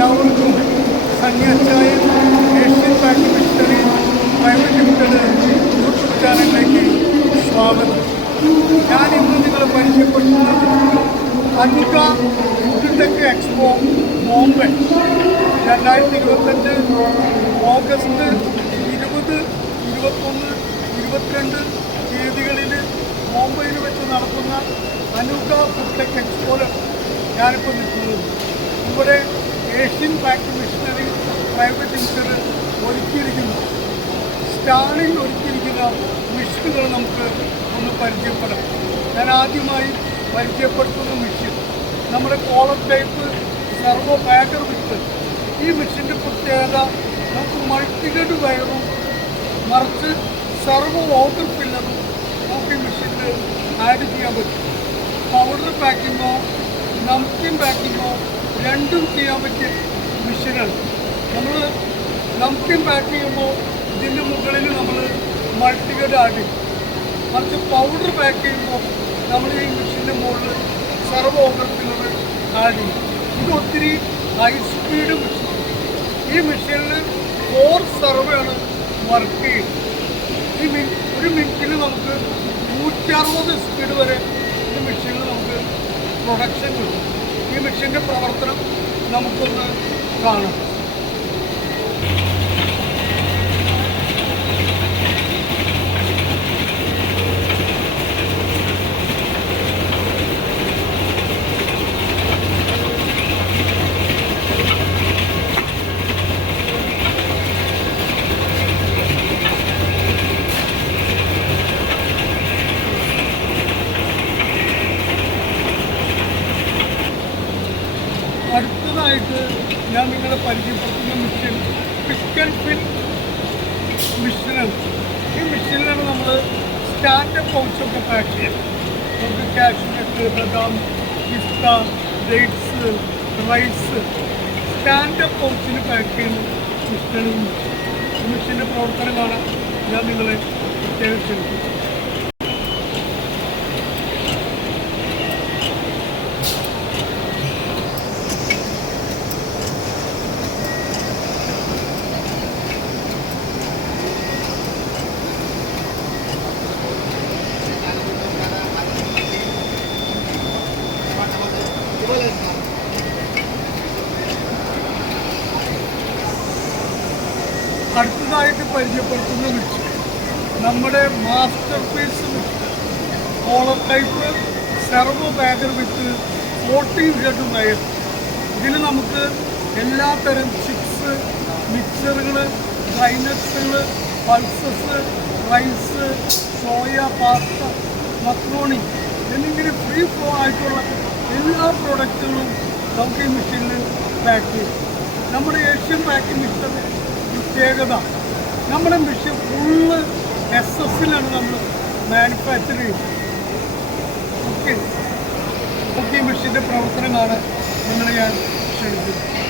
എല്ലാവർക്കും Sunny Achayan Asian pack machinery private limited YouTube ചാനലിലേക്ക് സ്വാഗതം. ഞാൻ ഇന്ന് നിങ്ങളെ പരിചയപ്പെടുത്തുന്നത് അൻക ഇൻഡുടെക് എക്സ്പോ ബോംബെ 2025 ഓഗസ്റ്റ് 20, 21, 22 തീയതികളിൽ ബോംബെയിൽ വെച്ച് നടക്കുന്ന അനുക ഫുഡ്ടെക് എക്സ്പോയിൽ ഞാനിപ്പോൾ നിൽക്കുന്നത്. ഇവിടെ Asian pack machinery private limited ഒരുക്കിയിരിക്കുന്നു സ്റ്റാളിൽ ഒരുക്കിയിരിക്കുന്ന മിഷനുകൾ നമുക്ക് ഒന്ന് പരിചയപ്പെടാം. ഞാൻ ആദ്യമായി പരിചയപ്പെടുത്തുന്ന മിഷൻ നമ്മുടെ collar type servo bagger with. ഈ മിഷൻ്റെ പ്രത്യേകത നമുക്ക് മൾട്ടിഗഡ് വയറും മറിച്ച് സെർവോ ഓഗർ ഫില്ലറും നമുക്ക് ഈ മിഷനിൽ ആഡ് ചെയ്യാൻ പറ്റും. പൗഡർ പാക്കിങ്ങോ നംകിൻ പാക്കിങ്ങോ രണ്ടും ചെയ്യാൻ പറ്റിയ മിഷനാണ്. നമ്മൾ നംകിൻ പാക്ക് ചെയ്യുമ്പോൾ ഇതിൻ്റെ മുകളിൽ നമ്മൾ മൾട്ടിഗഡ് ആഡ് ചെയ്യും. മറിച്ച് പൗഡർ പാക്ക് ചെയ്യുമ്പോൾ നമ്മൾ ഈ മിഷീൻ്റെ മുകളിൽ സെർവോ ഓഗർ ഫില്ലർ ആഡ് ചെയ്യും. ഇത് ഒത്തിരി ഹൈ സ്പീഡ് മിഷൻ. ഈ മിഷീനിൽ 4 സെർവോയാണ് വർക്ക് ചെയ്യുന്നത്. ഒരു മിനിറ്റിൽ നമുക്ക് 160 സ്പീഡ് വരെ ഈ മിഷീനിൽ നമുക്ക് പ്രൊഡക്ഷൻ കിട്ടും. ഈ മിഷീൻ്റെ പ്രവർത്തനം നമുക്കൊന്ന് കാണാം. അടുത്തതായിട്ട് ഞാൻ നിങ്ങളെ പരിചയപ്പെടുത്തുന്ന മിഷൻ പിക്ക് ആൻഡ് ഫിൽ മിഷനാണ്. ഈ മിഷനിലാണ് നമ്മൾ സ്റ്റാൻഡപ്പ് പൗച്ചൊക്കെ പാക്ക് ചെയ്യുന്നത്. നമുക്ക് കാഷ്നട്ട്, ബദാം, പിസ്ത, ഡേറ്റ്സ്, റൈസ് സ്റ്റാൻഡപ്പ് പൗച്ചിന് പാക്ക് ചെയ്യുന്ന മിഷനാണ് ഈ മിഷൻ. ഈ മിഷൻ്റെ പ്രവർത്തനം കാണാൻ ഞാൻ നിങ്ങളെ പ്രത്യേകം ക്ഷണിക്കും. അടുത്തതായിട്ട് പരിചയപ്പെടുത്തുന്ന മിഷൻ നമ്മുടെ masterpiece mission. Collar type servo bagger with 14 head wire. ഇതിൽ നമുക്ക് എല്ലാത്തരം ചിപ്സ്, മിക്സറുകൾ, ഡ്രൈനട്സുകൾ, pulses, rice, soya, pasta, macaroni എന്നിങ്ങനെ ഫ്രീ ഫ്ലോ ആയിട്ടുള്ള എല്ലാ പ്രോഡക്റ്റുകളും നമുക്ക് ഈ മെഷീനിൽ പാക്ക് ചെയ്യും. നമ്മുടെ ഏഷ്യൻ പാക്കിംഗ് മിഷൻ്റെ പ്രത്യേകത നമ്മുടെ മെഷീൻ ഫുള്ള് SS-ലാണ് നമ്മൾ മാനുഫാക്ചർ ചെയ്യുന്നത്. ഓക്കെ, ഈ മെഷീൻ്റെ പ്രവർത്തനം കാണാൻ നിങ്ങളെ ഞാൻ ക്ഷണിക്കുന്നു.